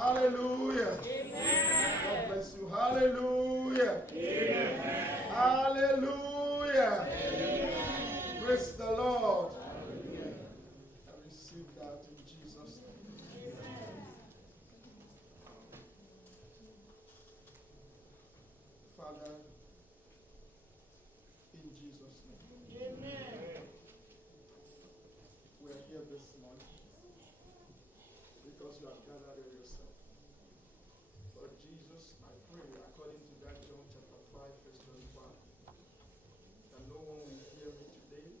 Hallelujah. Amen. God bless you. Hallelujah. Amen. Hallelujah. Amen. Praise the Lord. Hallelujah. I receive that in Jesus' name. Amen. Father, in Jesus' name. Amen. We are here this morning because you have gathered here yourself. Lord Jesus, I pray according to that John chapter 5, verse 25, that no one will hear me today,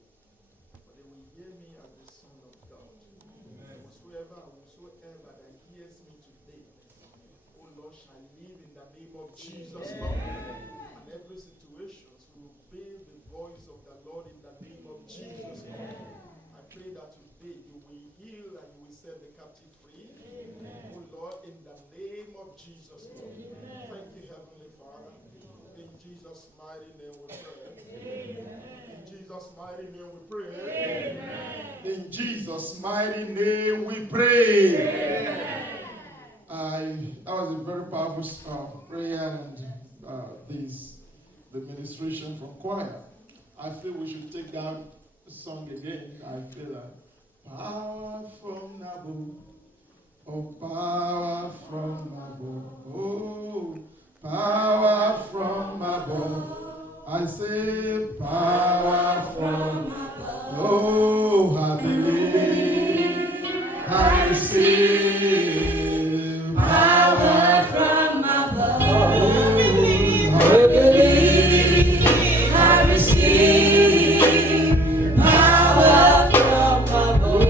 but they will hear me as the Son of God. Amen. Whosoever that hears me today, O Lord, shall live in the name of Jesus, Lord. In every situation, we will obey the voice of the Lord in the name of Jesus, Lord. I pray that today you will heal and you will set the captive free. Amen. Oh Lord, in the name of Jesus, Lord. Amen. Thank you, Heavenly Father. In Jesus' mighty name we pray. Amen. In Jesus' mighty name we pray. Amen. In Jesus' mighty name we pray. Amen. That was a very powerful prayer and the ministration from choir. I feel we should take that song again. I feel like power from above. Oh, power from above. Oh, power from above. I say power from above. Oh, I believe. I receive power from above. Oh, I believe. I receive power from above.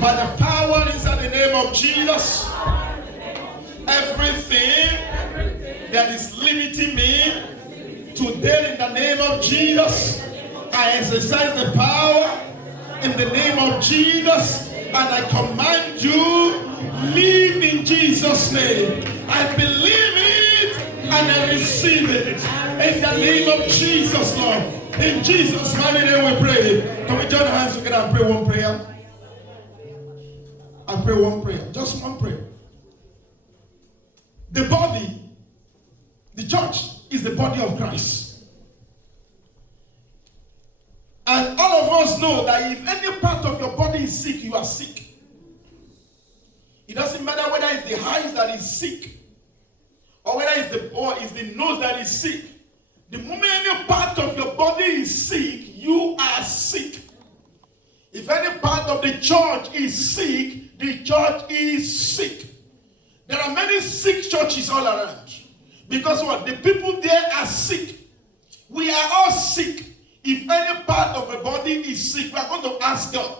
By the power inside the name of Jesus, everything that is limiting me today in the name of Jesus, I exercise the power in the name of Jesus, and I command you, live in Jesus' name. I believe it and I receive it in the name of Jesus, Lord. In Jesus' mighty name we pray. Can we join our hands together and pray one prayer? I pray one prayer, just one prayer. The body, the church, is the body of Christ. And all of us know that if any part of your body is sick, you are sick. It doesn't matter whether it's the eyes that is sick, or whether it's the nose that is sick. The moment any part of your body is sick, you are sick. If any part of the church is sick, the church is sick. There are many sick churches all around. Because what? The people there are sick. We are all sick. If any part of the body is sick, we are going to ask God.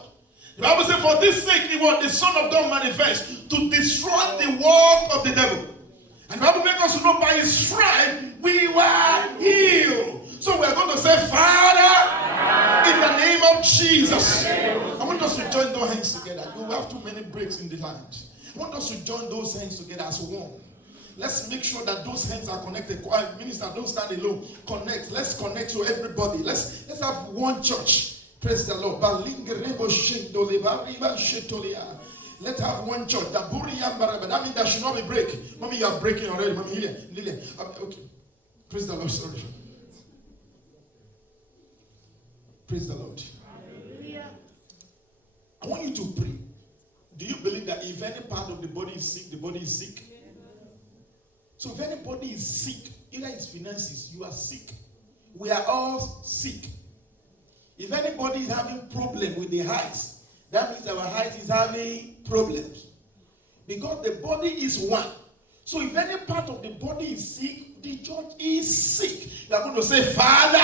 The Bible says, for this sake, it was the Son of God manifest to destroy the work of the devil. And the Bible makes us know by his stripe we were healed. So we are going to say, Father, in the name of Jesus. I want us to join those hands together. You have too many breaks in the hands. I want us to join those hands together as one. Let's make sure that those hands are connected. Quiet, minister, don't stand alone. Connect. Let's connect to everybody. Let's have one church. Praise the Lord. Let's have one church. That means there should not be break. Mommy, you are breaking already. Mommy, Lillian. Okay. Praise the Lord. Sorry. Praise the Lord. Hallelujah. I want you to pray. Do you believe that if any part of the body is sick, the body is sick? So if anybody is sick, either it's finances, you are sick. We are all sick. If anybody is having problem with the eyes, that means our eyes is having problems. Because the body is one. So if any part of the body is sick, the church is sick. You are going to say, Father,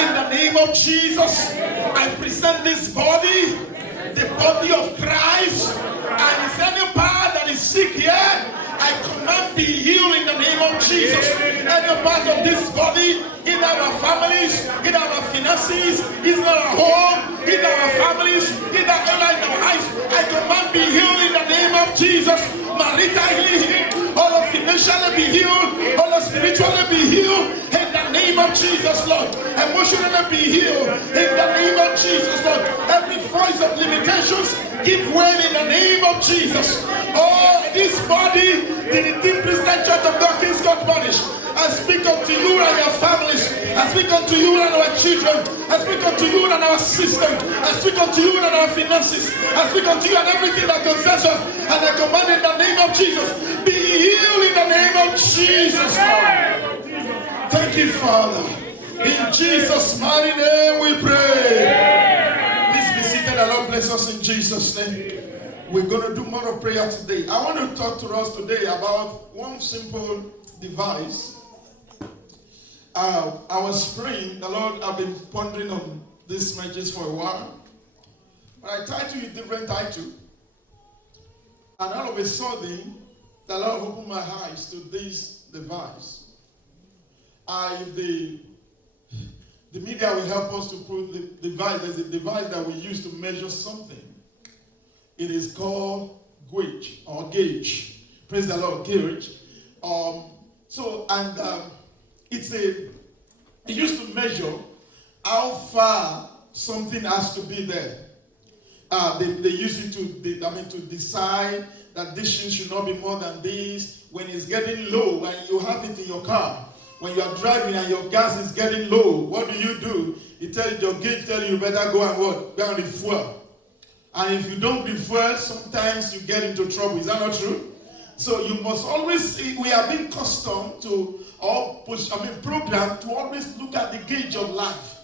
in the name of Jesus, I present this body, the body of Christ, and if any part that is sick here, I command be healed in the name of Jesus. Any part of this body, in our families, in our finances, in our home, in our families, in our lives, I command be healed in the name of Jesus. Marital healing, all of financially be healed, all of spiritually be healed in the name of Jesus, Lord. Emotionally be healed in the name of Jesus, Lord. Every voice of limitations, give way in the name of Jesus. Oh, this body, the Redeemed Christian Church of God, King's Court Parish, I speak unto you and your families. I speak unto you and our children. I speak unto you and our system. I speak unto you and our finances. I speak unto you and everything that concerns us. And I command in the name of Jesus, be healed in the name of Jesus. Thank you, Father. In Jesus' mighty name we pray. Please be seated. The Lord bless us in Jesus' name. We're going to do more of prayer today. I want to talk to us today about one simple device. I was praying, the Lord, I've been pondering on these messages for a while. But I titled it different title. And all of a sudden, the Lord opened my eyes to this device. The media will help us to put the device. There's a device that we use to measure something. It is called gauge or gauge. Praise the Lord, gauge. It used to measure how far something has to be there. They use it to decide that distance should not be more than this. When it's getting low, and you have it in your car, when you are driving and your gas is getting low, what do? Your gauge tells you better go and what? Go and refuel. And if you don't refuel, sometimes you get into trouble. Is that not true? So you must always, we are being accustomed to, programmed to always look at the gauge of life.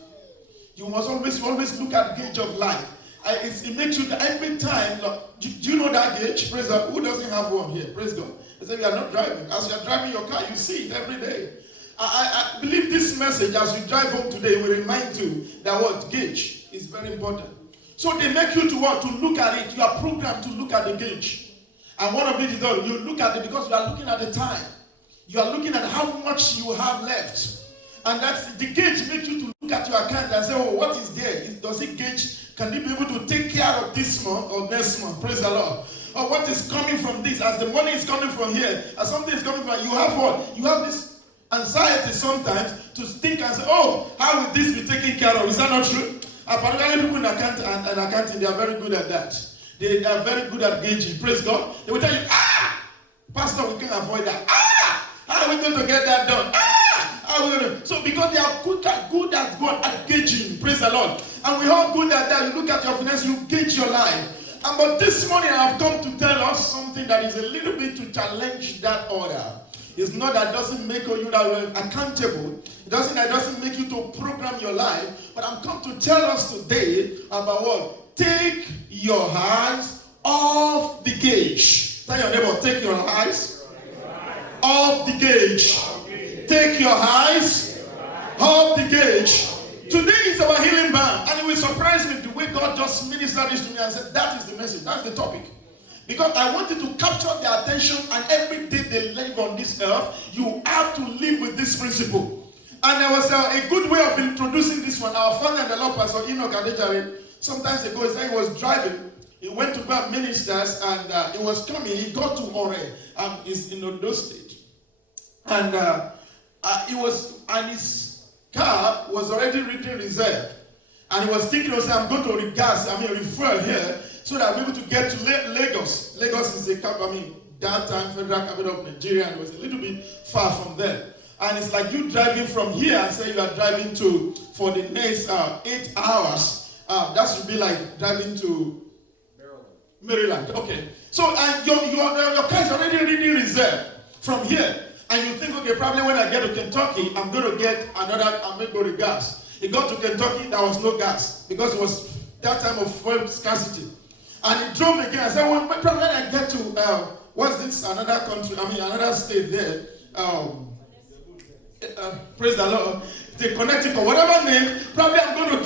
You must always look at the gauge of life. It makes you every time. Do you know that gauge? Praise God. Who doesn't have one here? Praise God. I say you are not driving. As you are driving your car, you see it every day. I believe this message, as you drive home today, will remind you that what gauge is very important. So they make you to what? To look at it. You are programmed to look at the gauge. And one of it is that you look at it because you are looking at the time. You are looking at how much you have left. And that's the gauge makes you to look at your account and say, oh, what is there? Does it gauge? Can you be able to take care of this month or next month? Praise the Lord. Or what is coming from this? As the money is coming from here, as something is coming from, you have what? You have this anxiety sometimes to think and say, oh, how will this be taken care of? Is that not true? Particularly people in accounting, they are very good at that. They are very good at gauging. Praise God. They will tell you, Pastor, we can't avoid that. How are we going to get that done? How are we going to? So because they are good at God at gauging. Praise the Lord. And we are good at that. You look at your finance, you gauge your life. But this morning I have come to tell us something that is a little bit to challenge that order. It's not that doesn't make you accountable. It doesn't make you to program your life. But I'm come to tell us today about what? Take your eyes off the gauge. Tell your neighbor, take your eyes off the gauge. Take your eyes off the gauge. Today is our healing band. And it will surprise me the way God just ministered this to me and said, that is the message. That's the topic. Because I wanted to capture their attention, and every day they live on this earth, you have to live with this principle. And there was a good way of introducing this one. Our father and the Lord, Pastor Enoch Adejare, sometimes ago, he was driving. He went to go and ministers, and he was coming. He got to Ore, it's in Ondo State. And his car was already written reserved. And he was thinking, I'm going to refuel here, so that I'm able to get to Lagos. Lagos is downtown federal capital of Nigeria, and it was a little bit far from there. And it's like you driving from here and say you are driving for the next 8 hours. That should be like driving to Maryland. Okay. So and your car is already really reserved from here. And you think, okay, probably when I get to Kentucky, I'm going to go to gas. He got to Kentucky, there was no gas because it was that time of fuel scarcity. And he drove again. I said, well, when I get to what's this? Another country, another state there. Praise the Lord. The Connecticut, whatever name, probably I'm going to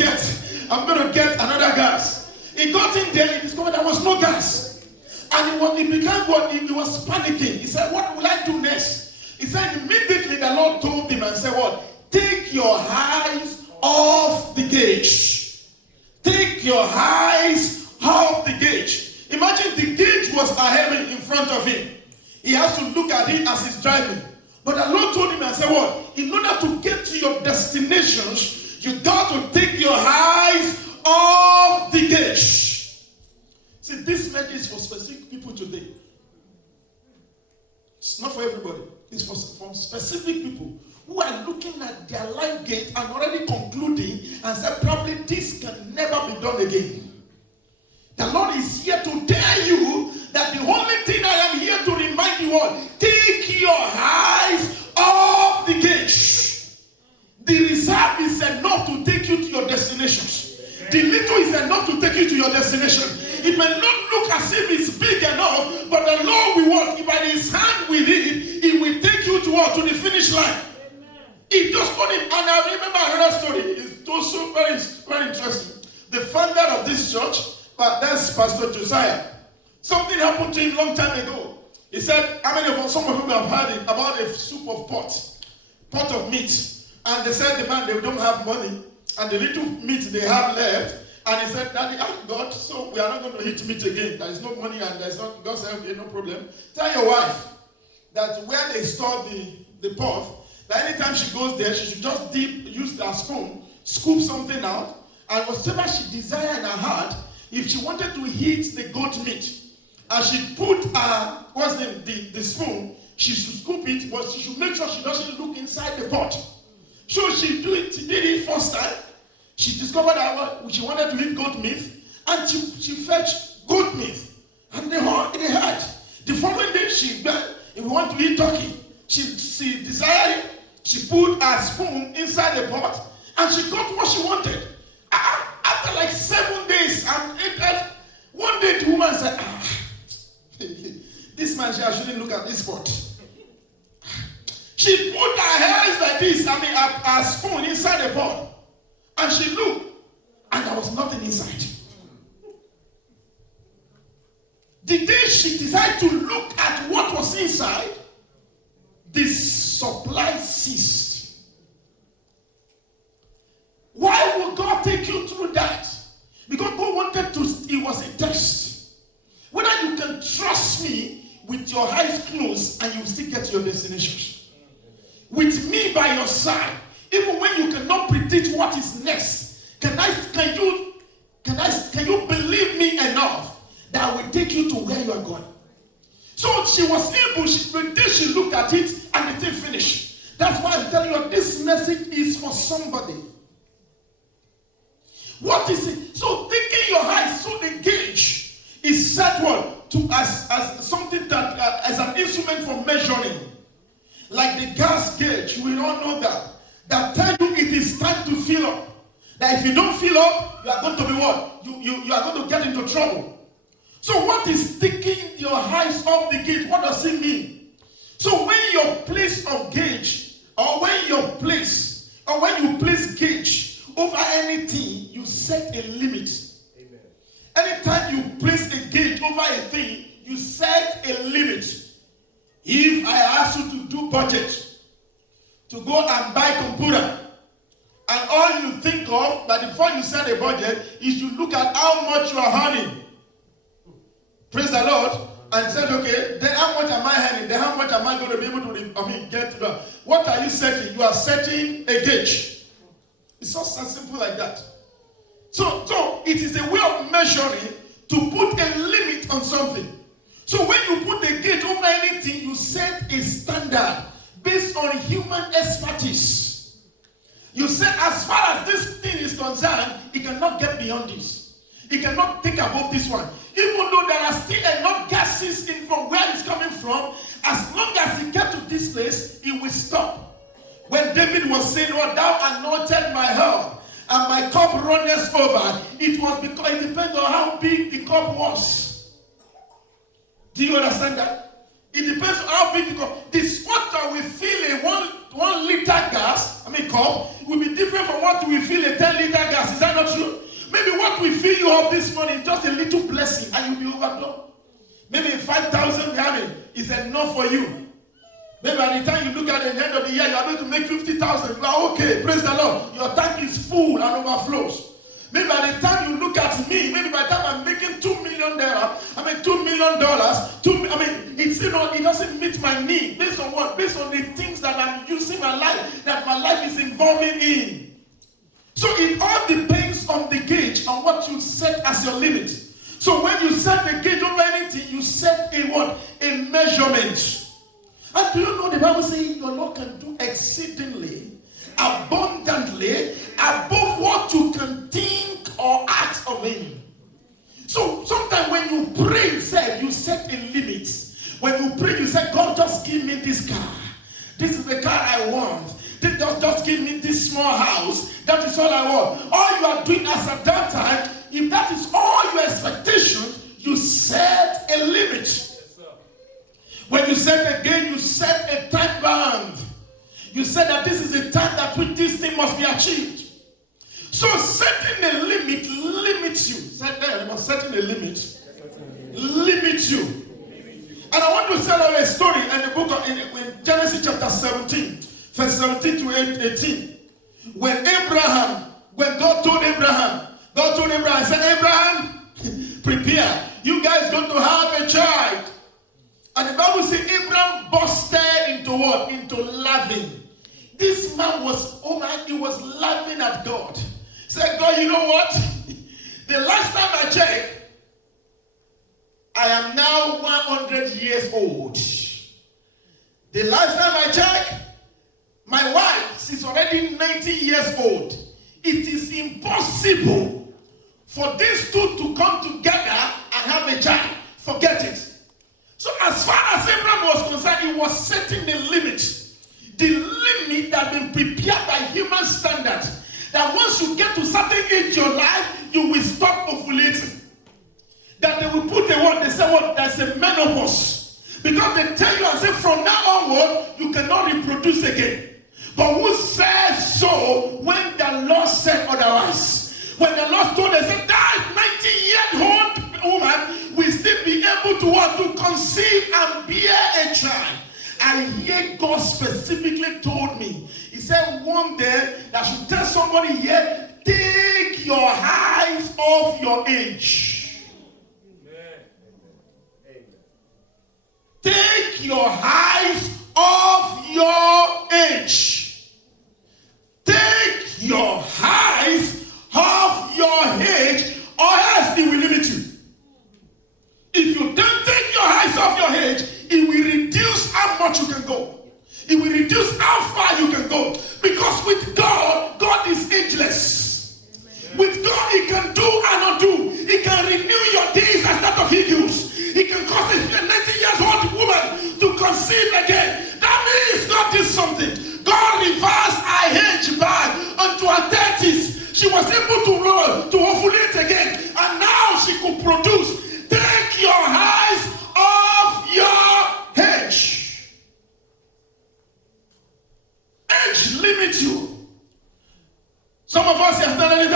get another gas. He got in there, he discovered there was no gas. And he became what? He was panicking. He said, what will I do next? He said, immediately the Lord told him and said, what? Take your eyes off the gauge. Take your eyes off the gauge. Imagine the gauge was ahead in front of him. He has to look at it as he's driving. But the Lord told him and said, what? In order to get to your destinations, you got to take your eyes off the gauge. See, this message is for specific people today. It's not for everybody. It's for specific people who are looking at their life gate and already concluding and said, probably this can never be done again. The Lord is here to tell you that the only thing I am here to remind you of, take your eyes off the gauge. The reserve is enough to take you to your destinations. The little is enough to take you to your destination. It may not look as if it's big enough, but the Lord will work. By his hand with it, he will take you to what? To the finish line. He just put it, and I remember another story. It's also very, very interesting. The founder of this church, but that's Pastor Josiah. Something happened to him a long time ago. He said, how many of us, some of you have heard it, about a soup of pot of meat. And they said, the man, they don't have money. And the little meat they have left. And he said, Daddy, God, so we are not going to eat meat again. There is no money and there's not, God said, okay, no problem. Tell your wife that where they store the pot, that anytime she goes there, she should just use that spoon, scoop something out, and whatever she desires in her heart, if she wanted to eat the goat meat, and she put the spoon, she should scoop it, but she should make sure she doesn't look inside the pot. So she did it first time. She discovered that she wanted to eat goat meat, and she fetched goat meat, and they had. The following day, if we want to eat turkey, she desired it. She put a spoon inside the pot, and she got what she wanted. After like 7 days, one day the woman said, this man, I shouldn't look at this pot. She put her hands like this, a spoon inside the pot. And she looked, and there was nothing inside. The day she decided to look at what was inside, the supply ceased. Why would God take you through that? Because God wanted to, it was a test. Whether you can trust me with your eyes closed and you still get to your destination. With me by your side, even when you cannot predict what is next, can you believe me enough that I will take you to where you are going? So she was able, the day she looked at it and the thing finished. That's why I'm telling you, this message is for somebody. What is it? So taking your eyes, so the gauge is set what? As something that, as an instrument for measuring. Like the gas gauge, we all know that tell you it is time to fill up. That if you don't fill up, you are going to be what? You are going to get into trouble. So what is taking your eyes off the gauge? What does it mean? So when your place of gauge, or when you place gauge over anything, you set a limit. Amen. Anytime you place a gauge over a thing, you set a limit. If I ask you to do budget, to go and buy computer, and all you think of, but before you set a budget, is you look at how much you are earning. Praise the Lord. And said, okay, then how much am I earning? Then how much am I going to be able to get to that? What are you setting? You are setting a gauge. It's just as simple like that. So it is a way of measuring to put a limit on something. So when you put the gauge over anything, you set a standard based on human expertise. You said, as far as this thing is concerned, it cannot get beyond this. It cannot take above this one. Even though there are still enough gases in from where it's coming from, as long as it gets to this place, it will stop. When David was saying, "Oh, thou anointed my head, and my cup runneth over," it was because it depends on how big the cup was. Do you understand that? It depends on how big the cup. The spot that we fill a 1 liter gas, cup, will be different from what we fill a 10 liter gas. Is that not true? Maybe what we fill you up this morning is just a little blessing and you'll be overflow. Maybe 5,000 is enough for you. Maybe by the time you look at the end of the year, you are going to make 50,000. You are okay. Praise the Lord. Your tank is full and overflows. Maybe by the time you look at me, maybe by the time I'm making $2 million, $2 million, it's, it doesn't meet my need. Based on what? Based on the things that I'm using my life, that my life is involving in. So it all depends on the gauge, on what you set as your limit. So when you set the gauge over anything, you set a what? A measurement. And do you know the Bible says your Lord can do exceedingly, abundantly, above what you can think or ask of him. So sometimes when you pray, you set a limit. When you pray, you say, God, just give me this car. This is the car I want. Just give me this small house. That is all I want. All you are doing as at that time, if that is all your expectation, you set a limit. Yes, sir. When you set a gauge, you set a time bound. You said that this is a time that which this thing must be achieved. So setting a limit limits you. Setting a limit limits you. And I want to tell you a story in the book of in Genesis chapter 17, verse 17 to 18. When God told Abraham, he said, Abraham, prepare. You guys going to have a child. And the Bible says Abraham busted into what? Into laughing. This man was, he was laughing at God. He said, God, you know what? The last time I checked, I am now 100 years old. The last time I checked, my wife, she's already 90 years old. It is impossible for these two to come together and have a child. Forget it. So as far as Abraham was concerned, he was setting the limit. The limit that had been prepared by human standards. That once you get to a certain age in your life, you will stop ovulating. That they will put a word, they say what? There's a menopause. Because they tell you and say from now onward, you cannot reproduce again. But who says so when the Lord said otherwise? When the Lord told them, said that 90-year-old woman will still be able to conceive and bear a child. I hear God specifically told me. He said one day that I should tell somebody here, take your eyes off your age. Amen. Take your eyes off your age. Take your eyes off your age, or else it will limit you. If you don't take your eyes off your age, it will reduce how much you can go. It will reduce how far you can go. Because with God, God is ageless. With God, he can do and undo. He can renew your days as that of eagles. He can cause a 90-year-old woman to conceive again. That means God did something. God reversed her age back unto her 30s. She was able to ovulate again. And now she could produce. Take your eyes off your age. Age limits you. Some of us have done it.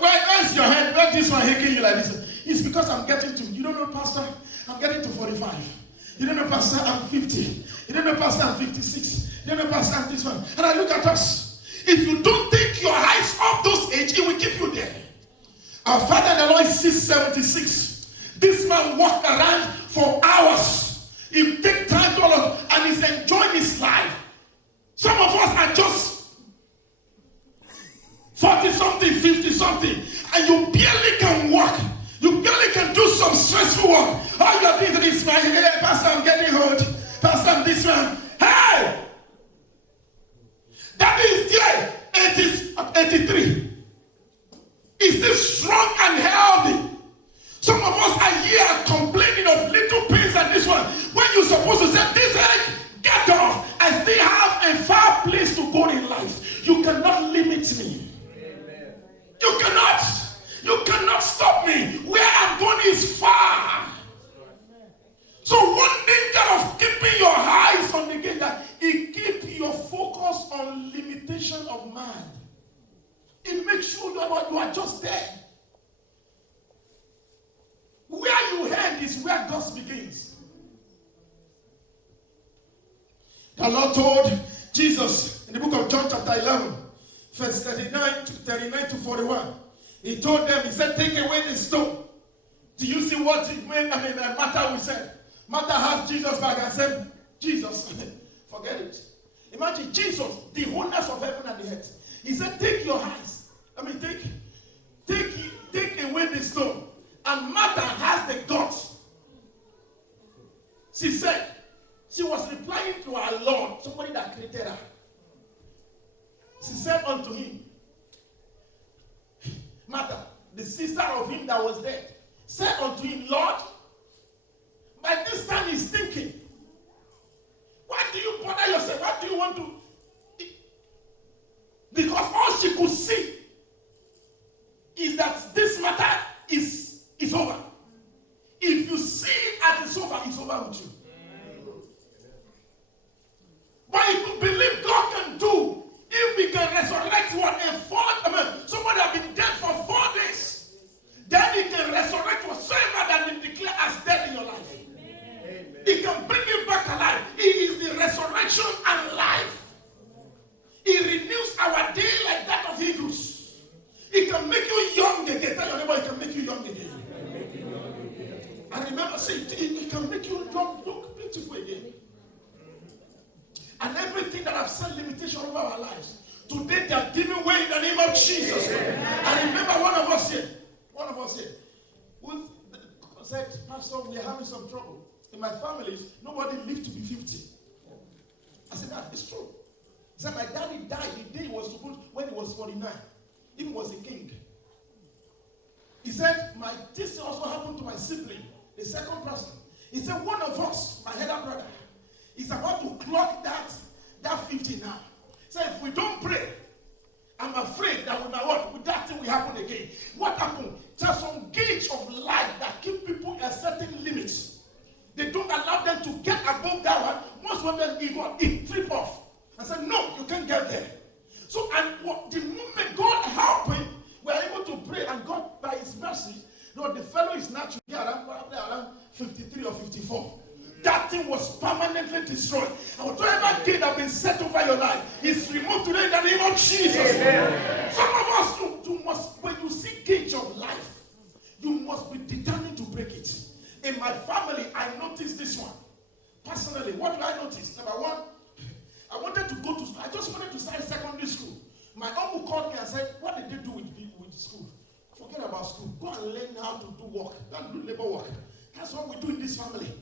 Where's your head? Where's this one hitting you like this? It's because I'm getting to, you don't know, Pastor, I'm getting to 45. You don't know, Pastor, I'm 50. You don't know, Pastor, I'm 56. You don't know, Pastor, I'm this one. And I look at us. If you don't take your eyes off those age, it will keep you there. Our father in the Lord is 676. This man walked around for hours. He take time to all of, and he's enjoying his life. Some of us are just 40-something, 50-something, and you barely can walk. You barely can do some stressful work. All you're doing is, hey, Pastor, I'm getting old. Pastor, I'm this man. Hey! That is there. It is 83. Is this strong and healthy? Some of us are here complaining of little pains and this one. When you're supposed to say, this egg, get off. I still have a far place to go in life. You cannot limit me. Amen. You cannot. You cannot stop me. Where I'm going is far. So one danger of keeping command. It makes sure that you are just there. Where you end is where God begins. The Lord told Jesus in the book of John chapter 11, verse 39 to 41. He told them, he said, take away the stone. Do you see what it meant? Martha, we said. Martha has Jesus back and said, Jesus, forget it. Imagine Jesus, the wholeness of heaven and the earth. He said, take your eyes. Take away the stone. And Martha has the guts. She said, she was replying to our Lord, somebody that created her. She said unto him, Martha, the sister of him that was dead, said unto him, Lord, by this time he's thinking, why do you bother yourself? What do you want to? Because all she could see is that this matter is over. If you see it at it's over with you. But you could believe God can do if we can resurrect somebody has been dead for 4 days, then he can resurrect whatsoever that been declared as dead in your life. Amen. He can bring you back alive. He is the resurrection and life. He renews our day like that of eagles. He can make you young again. Tell your neighbor, he can make you young again. And remember, say, he can make you young, look beautiful again. And everything that I've said limitation over our lives, today they are giving way in the name of Jesus. And remember one of us here, who said, Pastor, we are having some trouble. In my families, nobody lived to be 50. I said, that is true. He said, my daddy died the day he was supposed, when he was 49. He was a king. He said, this also happened to my sibling, the second person. He said, one of us, my elder brother, is about to clock that 50 now. So if we don't pray, I'm afraid that that thing will happen again. What happened? There's some gauge of life that keep people at certain limits. They don't allow them to get above that one. Once when they trip off. I said, no, you can't get there. So, and the moment God helped him, we are able to pray, and God, by his mercy, the fellow is naturally around 53 or 54. That thing was permanently destroyed. And whatever gate that has been set over your life is removed today in the name of Jesus. Amen. Some of us must, when you see gauge of life, you must be determined to break it. In my family, I noticed this one. Personally, what do I notice? Number one, I wanted to go to school. I just wanted to start secondary school. My uncle called me and said, what did they do with school? Forget about school. Go and learn how to do work. Go and do labor work. That's what we do in this family.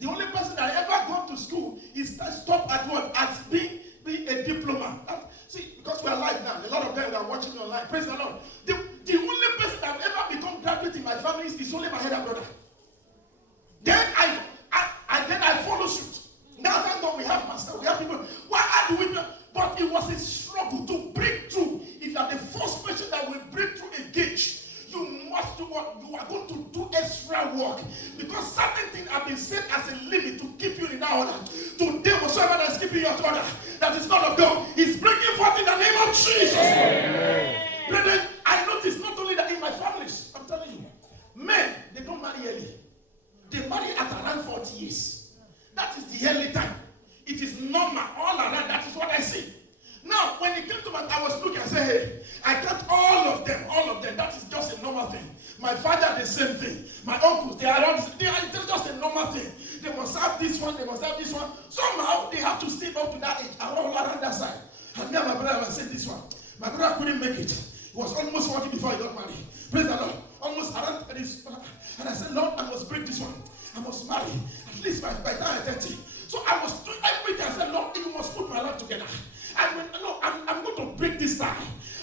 The only person that ever gone to school is stopped at what? At being a diploma. See, because we are live now, a lot of them are watching me online. Praise the Lord. The only person that ever become graduate in my family is only my elder brother. Then I follow suit. Now thank God we have master, we have people. Why do we? But it was a struggle to break through. If you are the first person that will break through a gauge, you must do what you are going to do extra work, because certain things have been set as a limit to keep you in that order. Today, whatsoever that is keeping you out of order, that is not of God, is breaking forth in the name of Jesus. Brethren, I noticed not only that in my families, I'm telling you, men, they don't marry early. They marry at around 40 years. That is the early time. It is normal all around. That is what I see. Now, when it came to I was looking, I said, hey, I got all of them. That is just a normal thing. My father, the same thing. My uncles, they are just a normal thing. They must have this one, they must have this one. Somehow, they have to stay up to that age, all around that side. And me and my brother were saying this one. My brother couldn't make it. He was almost 40 before he got married. Praise the Lord. Almost around this. And I said, Lord, I must break this one. I must marry. At least by the time I'm 30. So I was doing everything. I said, Lord, you must put my life together. I'm going to break this tie.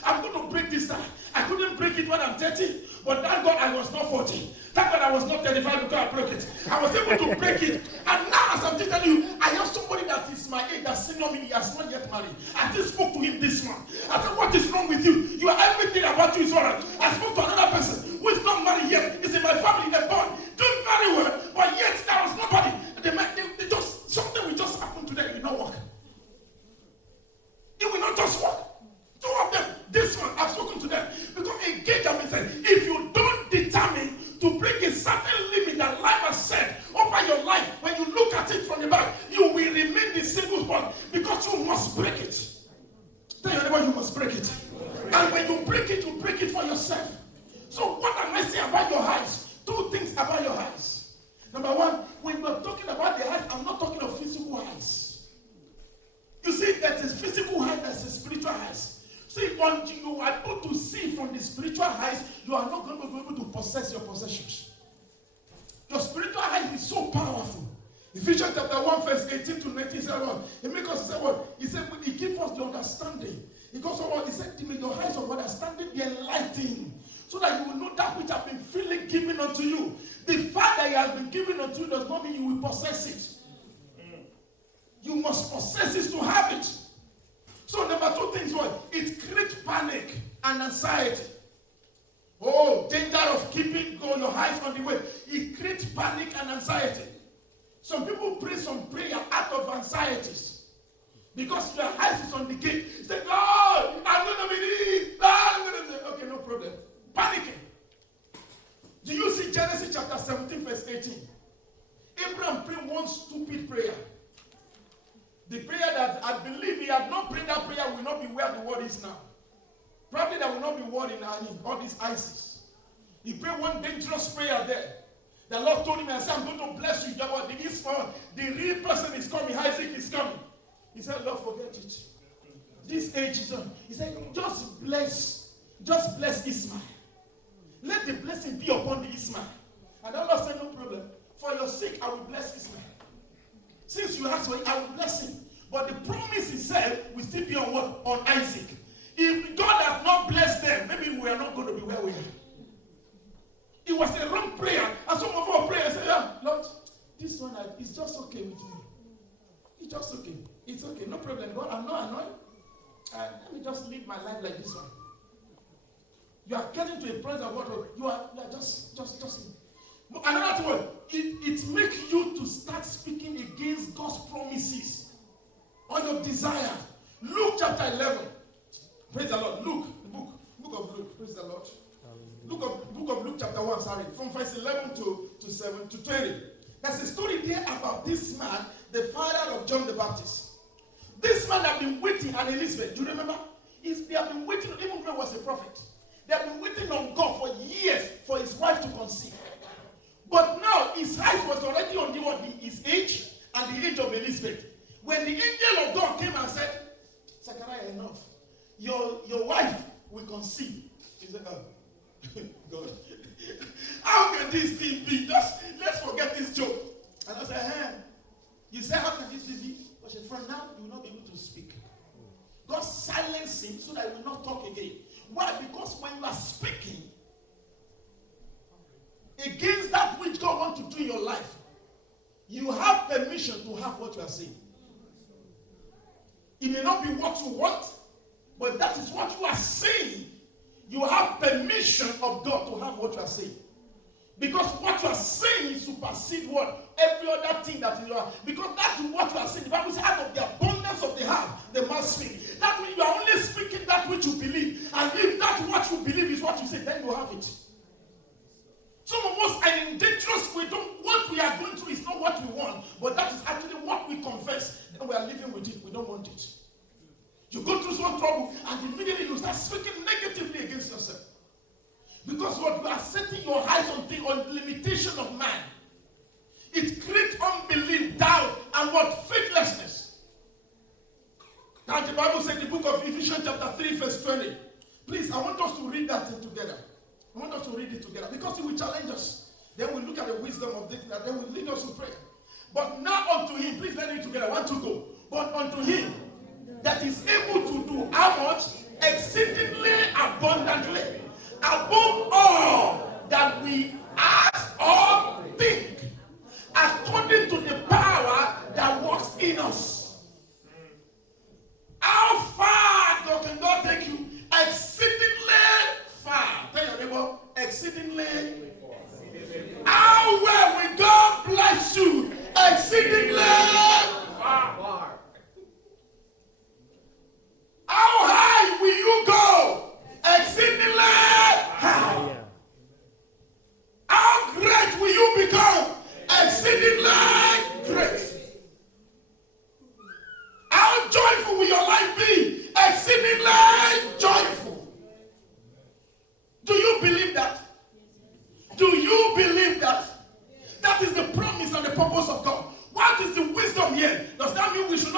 I'm going to break this tie. I couldn't break it when I'm 30, but thank God I was not 40. Thank God I was not 35 because I broke it. I was able to break it. And now, as I'm telling you, I have somebody that is my age, that's senior me, he has not yet married. I just spoke to him this month. I said, what is wrong with you? You are everything about you is alright. I spoke to another person who is not married yet. He's in my family, they're born, doing very well, but yet there was nobody. They just, something will just happen to them, it will not work. It will not just work. 2 But you must break it. Tell your neighbor you must break it. And when you break it for yourself. So what am I saying about your eyes? Two things about your eyes. Number one, when we're talking about the eyes, I'm not talking of physical eyes. You see, there's a physical eye, there's a spiritual eyes. See, when you are able to see from the spiritual eyes, you are not going to be able to possess your possessions. Your spiritual eye is so powerful. Ephesians chapter 1, verse 18 to 19 said what? He makes us say what? He said, he gives us the understanding. He goes on what? He said, may your eyes of understanding be enlightened, so that you will know that which have been freely given unto you. The fact that it has been given unto you does not mean you will possess it. You must possess it to have it. So number two things what? It creates panic and anxiety. Oh, danger of keeping your eyes on the way. It creates panic and anxiety. Some people pray some prayer out of anxieties. Because your eyes is on the gate. You say, God, I'm going to believe. Okay, no problem. Panicking. Do you see Genesis chapter 17, verse 18? Abraham prayed one stupid prayer. The prayer that I believe he had not prayed that prayer will not be where the world is now. Probably there will not be war in all these ISIS. He prayed one dangerous prayer there. The Lord told him, I said, I'm going to bless you. The real person is coming. Isaac is coming. He said, Lord, forget it. This age is on. He said, just bless Ismail. Let the blessing be upon the Ismail. And the Lord said, no problem. For your sake, I will bless Ismail. Since you asked for it, I will bless him. But the promise itself will still be on what? On Isaac. If God has not blessed them, maybe we are not going to be where we are. It was a wrong prayer. And some of our prayers say, yeah, Lord, this one is just okay with me. It's just okay. It's okay. No problem. God, I'm not annoyed. Let me just live my life like this one. You are getting to a point of what you are just. Another word, it makes you to start speaking against God's promises or your desire. Luke chapter 11. Praise the Lord. Luke, the book of Luke. Praise the Lord. Book of Luke chapter 1, from verse 11 to 7 to 20. There's a story there about this man, the father of John the Baptist. This man had been waiting on Elizabeth. Do you remember? They have been waiting, even when he was a prophet. They have been waiting on God for years for his wife to conceive. But now his eyes was already on his age and the age of Elizabeth. When the angel of God came and said, Zechariah, enough. Your wife will conceive. He said, oh, God. How can this thing be? Let's forget this joke. And I said, you say, how can this be? But she said, from now, you will not be able to speak. God silenced him so that he will not talk again. Why? Because when you are speaking against that which God wants to do in your life, you have permission to have what you are saying. It may not be what you want, but that is what you are saying. You have permission of God to have what you are saying. Because what you are saying supersedes what? Every other thing that you are. Because that's what you are saying. The Bible says, out of the abundance of the heart, the mouth speaks. That means you are only speaking that which you believe. And if that's what you believe is what you say, then you have it. Some of us are in dangerous. What we are going through is not what we want, but that is actually what we confess. Then we are living with it. We don't want it. You go through some trouble, and immediately you start speaking negatively against yourself. Because what you are setting your eyes on the limitation of man. It creates unbelief, doubt, and what? Faithlessness. Now the Bible said in the book of Ephesians chapter 3 verse 20. Please, I want us to read that together. I want us to read it together. Because it will challenge us. Then we'll look at the wisdom of this, and then we'll lead us to pray. But now unto him, please let it together. 1, 2, go. But unto him that is able to do how much? Exceedingly abundantly. Above all that we ask or think, according to the power that works in us. How far can God take you? Exceedingly far. Tell your neighbor, exceedingly. How well will God bless you? Exceedingly far. How high will you go? Exceedingly high. How great will you become? Exceedingly great.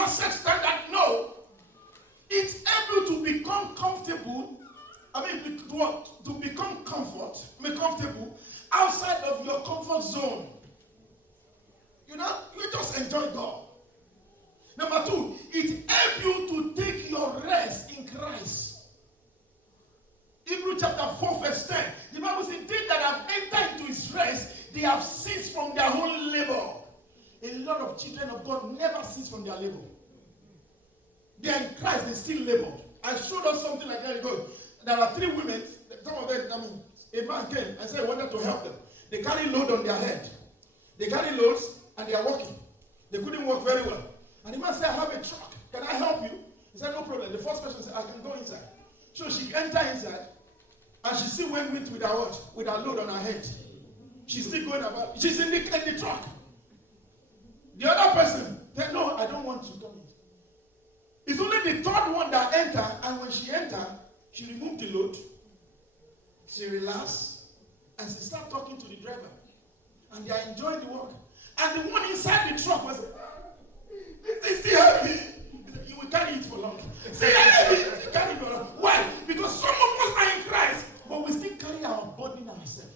not set standard. No. It's able to become comfortable. To become comfortable outside of your comfort zone. You just enjoy God. Number 2, it helps you to take your rest in Christ. Hebrews chapter 4 verse 10. The Bible says, they that have entered into his rest, they have ceased from their own labor. A lot of children of God never cease from their labor. They are in Christ, they still labor. I showed us something like that ago. There are 3 women, some of them, a man came and said he wanted to help them. They carry load on their head. They carry loads and they are walking. They couldn't walk very well. And the man said, I have a truck. Can I help you? He said, no problem. The first person said, I can go inside. So she entered inside and she still went with her what? With her load on her head. She's still going about. She's in the truck. The other person said, no, I don't want to come in. It's only the third one that entered, and when she entered, she removed the load, she relaxed, and she started talking to the driver. And they are enjoying the walk. And the one inside the truck was, it's still heavy. You will carry it for long. Say, heavy, you carry it for long. Why? Because some of us are in Christ, but we still carry our burden ourselves.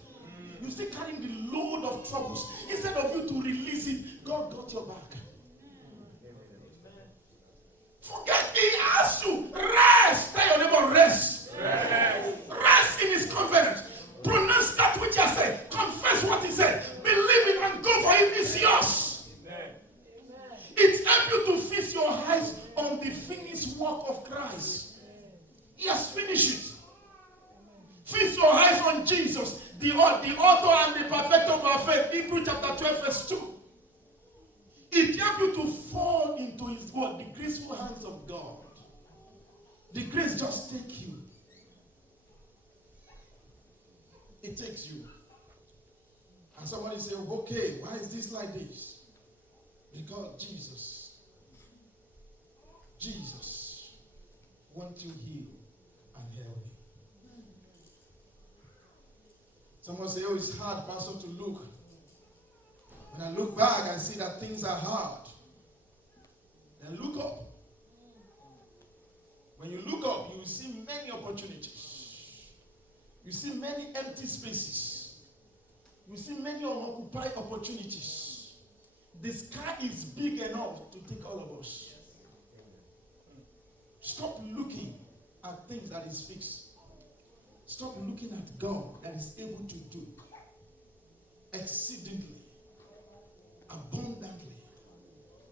You still carrying the load of troubles. Instead of you to release it, God got your back. Forget, he asked you, rest. Tell your neighbor, rest. Rest in his covenant. Pronounce that which he said. Confess what he said. Believe it and go for it. It's yours. It helps you to fix your eyes on the finished work of Christ. He has finished it. Fix your eyes on Jesus, the author and the perfecter of our faith. Hebrews chapter 12 verse 2. It helps you to fall into his word, the graceful hands of God. The grace just takes you. It takes you. And somebody say, okay, why is this like this? Because Jesus wants you healed and healthy. Someone say, oh, it's hard, Pastor, to look. When I look back and see that things are hard, then look up. When you look up, you will see many opportunities. You see many empty spaces. You see many unoccupied opportunities. The sky is big enough to take all of us. Stop looking at things that is fixed. Stop looking at God that is able to do exceedingly, abundantly,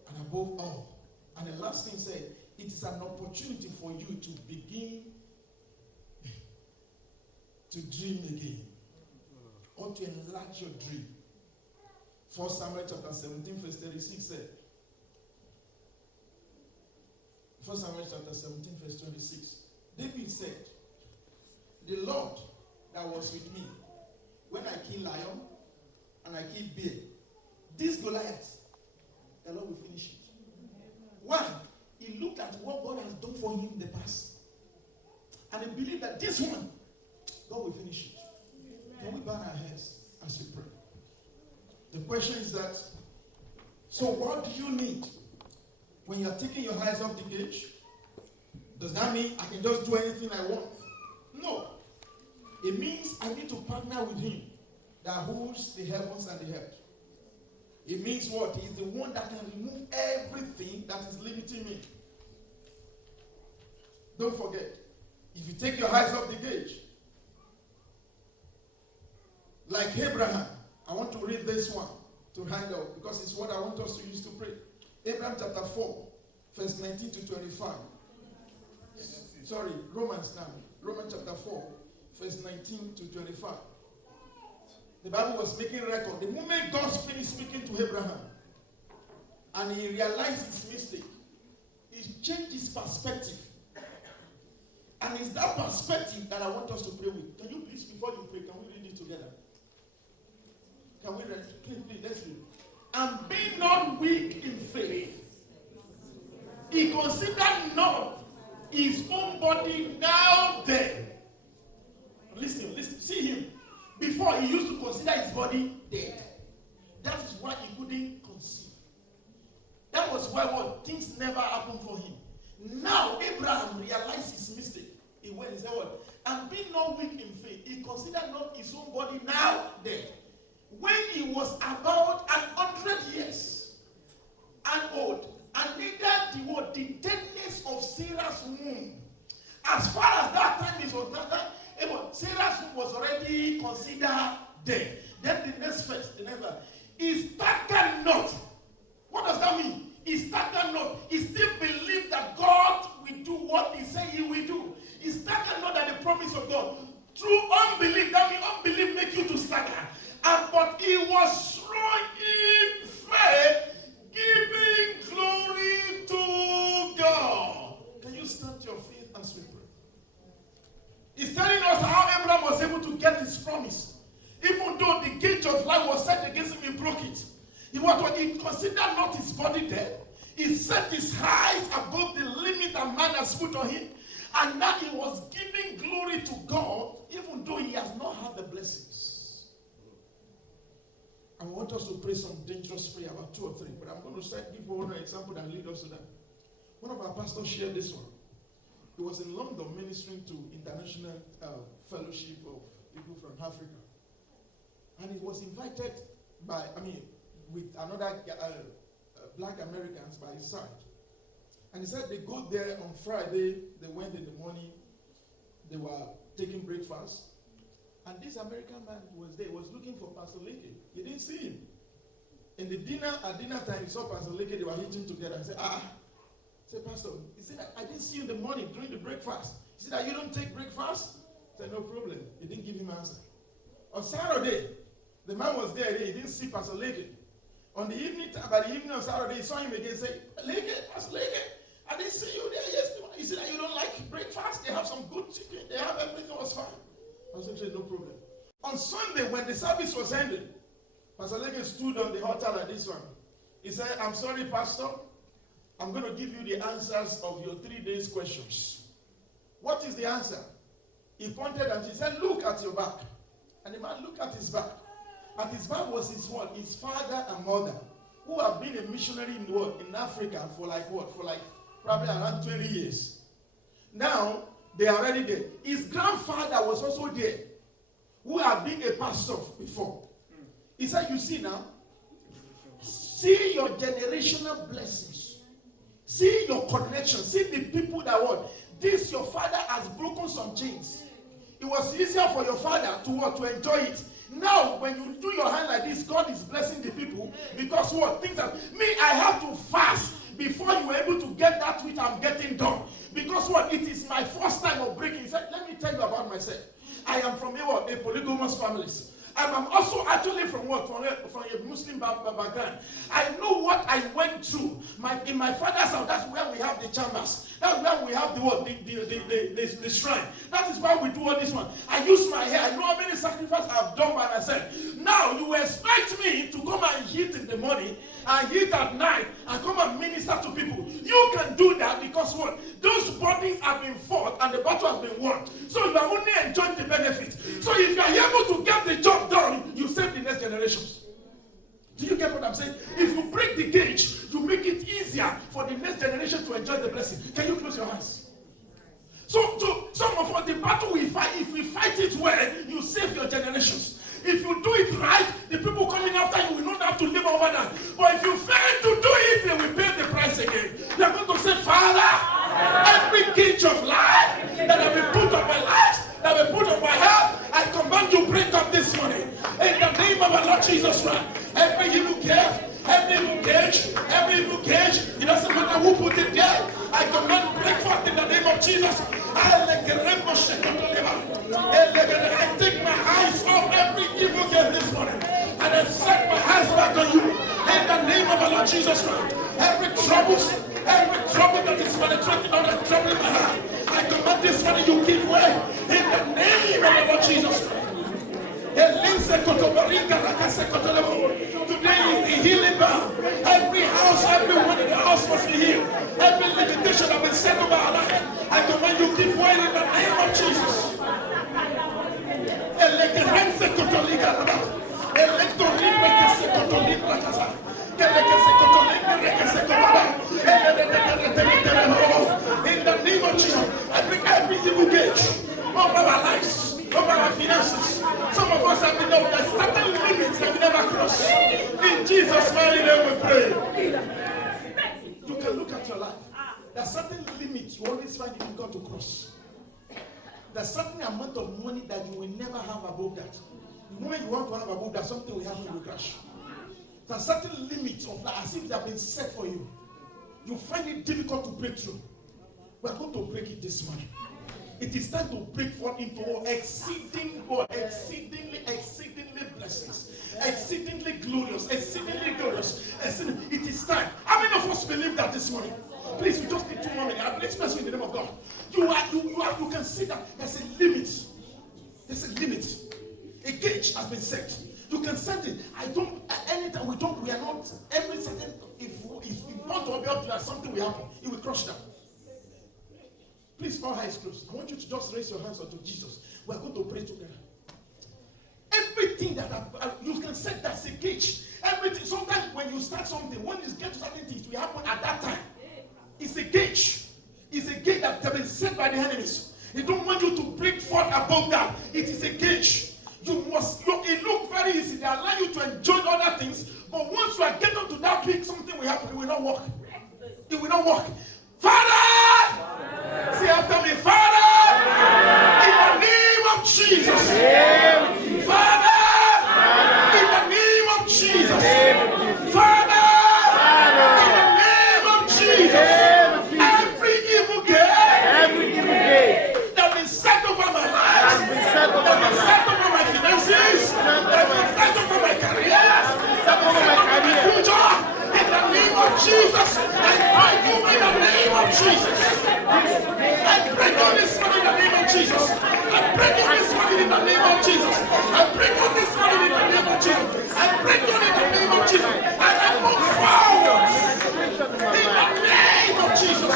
and above all. And the last thing said, it is an opportunity for you to begin to dream again, or to enlarge your dream. 1 Samuel chapter 17 verse 36 said, 1 Samuel chapter 17 verse 26, David said, the Lord that was with me when I killed lion and I killed bear, this Goliath, the Lord will finish it. Why? He looked at what God has done for him in the past, and he believed that this one, God will finish it. Can we bow our heads as we pray? The question is that, so what do you need when you're taking your eyes off the gauge? Does that mean I can just do anything I want? No. It means I need to partner with him that holds the heavens and the earth. It means what? He's the one that can remove everything that is limiting me. Don't forget, if you take your eyes off the gauge, like Abraham, I want to read this one to hand out because it's what I want us to use to pray. Abraham chapter 4, verse 19 to 25. Sorry, Romans now. Romans chapter 4, verse 19 to 25. The Bible was making record. The moment God finished speaking to Abraham and he realized his mistake, he changed his perspective. And it's that perspective that I want us to pray with. Can you please, before you pray, can we read it together? Can we read it? Please, let's read it. And be not weak in faith. He considered not his own body now dead. Listen, see him. Before, he used to consider his body dead. That is why he couldn't conceive. That was why things never happened for him. Now Abraham realized his mistake. He went and said, what? And being not weak in faith, he considered not his own body now dead, when he was about 100 years and old, and neither the deadness of Sarah's womb. As far as that time is was that Sarah's womb was already considered dead. Then the next verse, he staggered not. What does that mean? He staggered not. He still believed that God will do what he said he will do. He staggered not at the promise of God. Through unbelief, that means unbelief makes you to stagger. But he was strong in faith, giving glory to God. Can you stand to your feet as we pray? He's telling us how Abraham was able to get his promise. Even though the gate of life was set against him, he broke it. He considered not his body dead. He set his eyes above the limit that man has put on him. And now he was giving glory to God, even though he has not had the blessings. I want us to pray some dangerous prayer, about 2 or 3. But I'm going to give one example that lead us to that. One of our pastors shared this one. He was in London ministering to international fellowship of people from Africa. And he was invited with another black Americans by his side. And he said they go there on Friday. They went in the morning. They were taking breakfast. And this American man who was there was looking for Pastor Leke. He didn't see him. At dinner time, he saw Pastor Leke. They were eating together. He said, said, Pastor, he said, I didn't see you in the morning during the breakfast. He said, you don't take breakfast? He said, no problem. He didn't give him an answer. On Saturday, the man was there. He didn't see Pastor Leke. By the evening on Saturday, he saw him again and said, Leke, Pastor Leke, I didn't see you there yesterday. He said, you don't like breakfast? They have some good chicken. They have everything was fine. Pastor said, no problem. On Sunday, when the service was ended, Pastor Leke stood on the altar like this one. He said, I'm sorry, Pastor. I'm going to give you the answers of your 3 days questions. What is the answer? He pointed and he said, look at your back. And the man looked at his back. At his back was his what? His father and mother, who have been a missionary in the world, in Africa for probably around 20 years. Now, they are already there. His grandfather was also there, who had been a pastor before. He said, you see now, see your generational blessings. See your connection. See the people that what? This your father has broken some chains. It was easier for your father to enjoy it. Now, when you do your hand like this, God is blessing the people. Because what? I have to fast before you are able to get that which I'm getting done. Because what? It is my first time of breaking. He said, let me tell you about myself. I am from a polygamous family. And I'm also actually from what? From a Muslim background. I know what I went through. In my father's house, that's where we have the chambers. That's where we have the shrine. That is why we do all this one. I use my hair. I know how many sacrifices I've done by myself. Now you expect me to come and eat in the morning and eat at night and come and minister to people. You can do that because what? Those bodies have been fought and the battle has been won. So you are only enjoying the benefits. So if you are able to get the job done, you save the next generations. Do you get what I'm saying? If you break the cage, you make it easier for the next generation to enjoy the blessing. Can you close your hands? So some of us, the battle we fight, if we fight it well, you save your generations. If you do it right, the people coming after you will not have to live over that. But if you fail to do it, they will pay the price again. You are going to say, Father, every cage of life that have been put on my life, that have been put on my health, I command you break up this morning. In the name of our Lord Jesus Christ. Every evil cage, it doesn't matter who put it there. I command break forth in the name of Jesus. I take my eyes off every evil cage this morning and I set my eyes back on you. In the name of our Lord Jesus Christ. Every trouble that is penetrating on and troubling my heart, I command this morning you give way. In the name of our Lord Jesus Christ. Today is the healing balm. Every house, everyone in the house must be healed. Every limitation that been set over our life, I command you give way in the name of Jesus. There's certain limits you always find it difficult to cross. There's certain amount of money that you will never have above that. The moment you want to have above that, something will happen, you will crash. There's certain limits of life, as if they have been set for you. You find it difficult to break through. We're going to break it this morning. It is time to break forth into exceedingly blessings, exceedingly glorious, exceedingly glorious. It is time. How many of us believe that this morning? Please, we just need 2 more minutes. Let's bless you in the name of God. You can see that there's a limit. There's a limit. A gauge has been set. You can set it. Anytime we are not, every second, if you want to be up to something will happen, it will crush down. Please, all eyes closed. I want you to just raise your hands unto Jesus. We are going to pray together. Everything that you can set that's a gauge. Everything. Sometimes when you start something, when you get to certain things, it will happen at that time. It's a gauge. It's a gauge that has been set by the enemies. They don't want you to break forth above that. It is a gauge. It looks very easy. They allow you to enjoy other things, but once you are getting to that peak, something will happen. It will not work. It will not work. Father! Say after me, Father! In the name of Jesus! Father! In the name of Jesus! Father! In the name of Jesus! Every evil gate that is set over my life, that is set over my finances, that is set over my career, that is set over my future, in the name of Jesus, I pray you in the name of Jesus. I pray on this one in the name of Jesus. I pray on this one in the name of Jesus. I pray on this one in the name of Jesus. I pray on in the name of Jesus. And I move forward in the name of Jesus.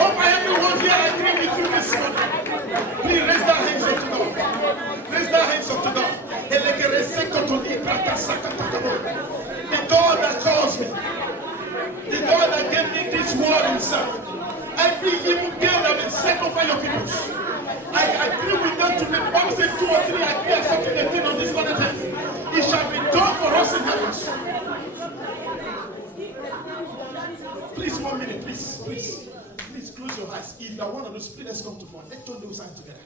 Over everyone here, I pray with you this morning. Please raise their hands up to God. Raise their hands up to God. The God that calls me, the God that gave me this word himself, every evil game that is set over your people, I agree with them to the Bible says 2 or 3 agree on something they think on this planet earth. It shall be done for us in heaven. Please, 1 minute, please close your eyes. If you are one of those, please let's come to front. Let's join those hands together.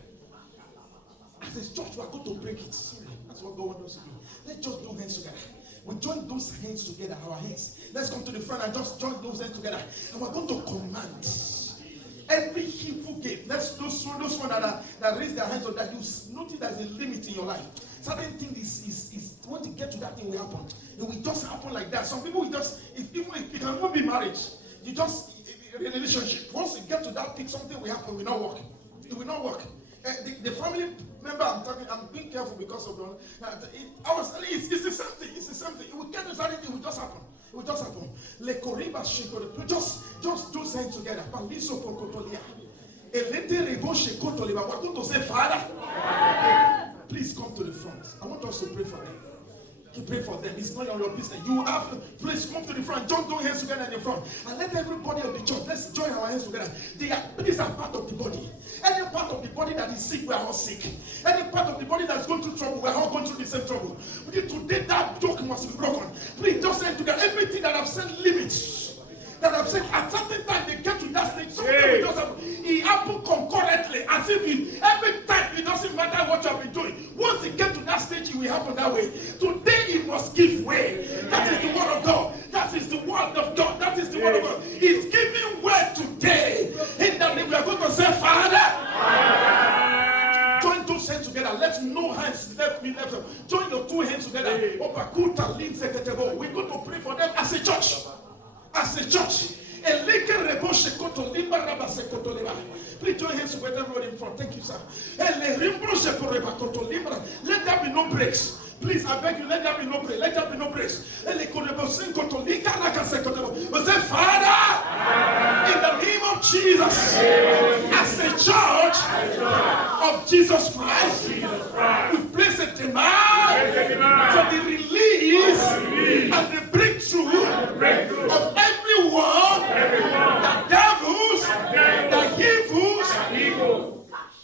As a church, we are going to break it. Sorry, that's what God wants us to do. Let's just do hands together. We join those hands together, our hands. Let's come to the front and just join those hands together. And we're going to command every evil gate. Let's those ones that raise their hands, or that you notice there's a limit in your life. Certain thing is when you get to that thing will happen. It will just happen like that. Some people will just, it can even be marriage. You just a relationship. Once you get to that peak, something will happen. It will not work. It will not work. The family member I'm being careful because of it's the same thing. It's the same thing. It will get to certain thing. It will just happen. It will just happen. Just do hands together. We're going to say, Father, please come to the front. I want us to pray for them. To pray for them. It's not your business. You have to please come to the front. Join those hands together in the front. And let everybody of the church, let's join our hands together. These are part of the body. Any part of the body that is sick, we are all sick. Any part of the body that's going through trouble, we are all going through the same trouble. But today that joke must be broken. Please just say together everything that I've set limits. That I've said at certain time they get to that stage, something will just happen. It happens concurrently, as if every time it doesn't matter what you have been doing. Once it gets to that stage, it will happen that way. Today it must give way. That is the word of God. That is the word of God. That is the word of God. It's giving way today. In that name, we are going to say, Father. Join those hands together. Let's no hands left. Join the 2 hands together. We're going to pray for them as a church. As a church. Please join hands with everybody in front. Thank you, sir. Let there be no breaks. Please, I beg you, let there be no breaks. Let there be no breaks. We say, Father, in the name of Jesus, as a church of Jesus Christ, we place a demand for the release and the breakthrough of everyone, the devils, the evils,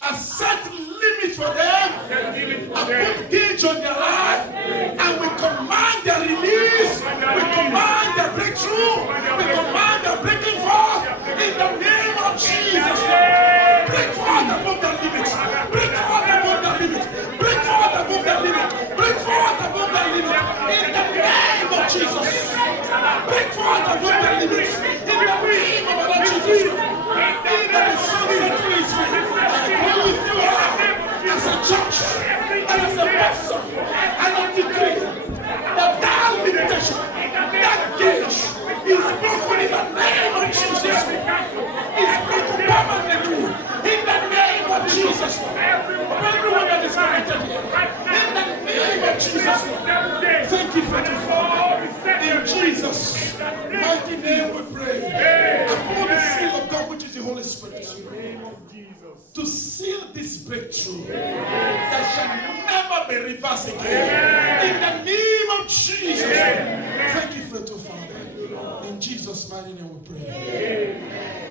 and set limits for them, and put gauge on their life, and we command their release, we command their breakthrough, we command their breaking forth in the name free. He that the Son set free is free. I agree with you as a church and as a person, and I decree that limitation, that gauge is broken in the name of Jesus. It's broken permanently in the name of Jesus. For everyone that is connected here, in the name of Jesus. Thank you, Father. In Jesus' mighty name we pray. Upon the seal of God, which is the Holy Spirit, to seal this breakthrough that shall never be reversed again. In the name of Jesus. Thank you, faithful Father. In Jesus' mighty name we pray.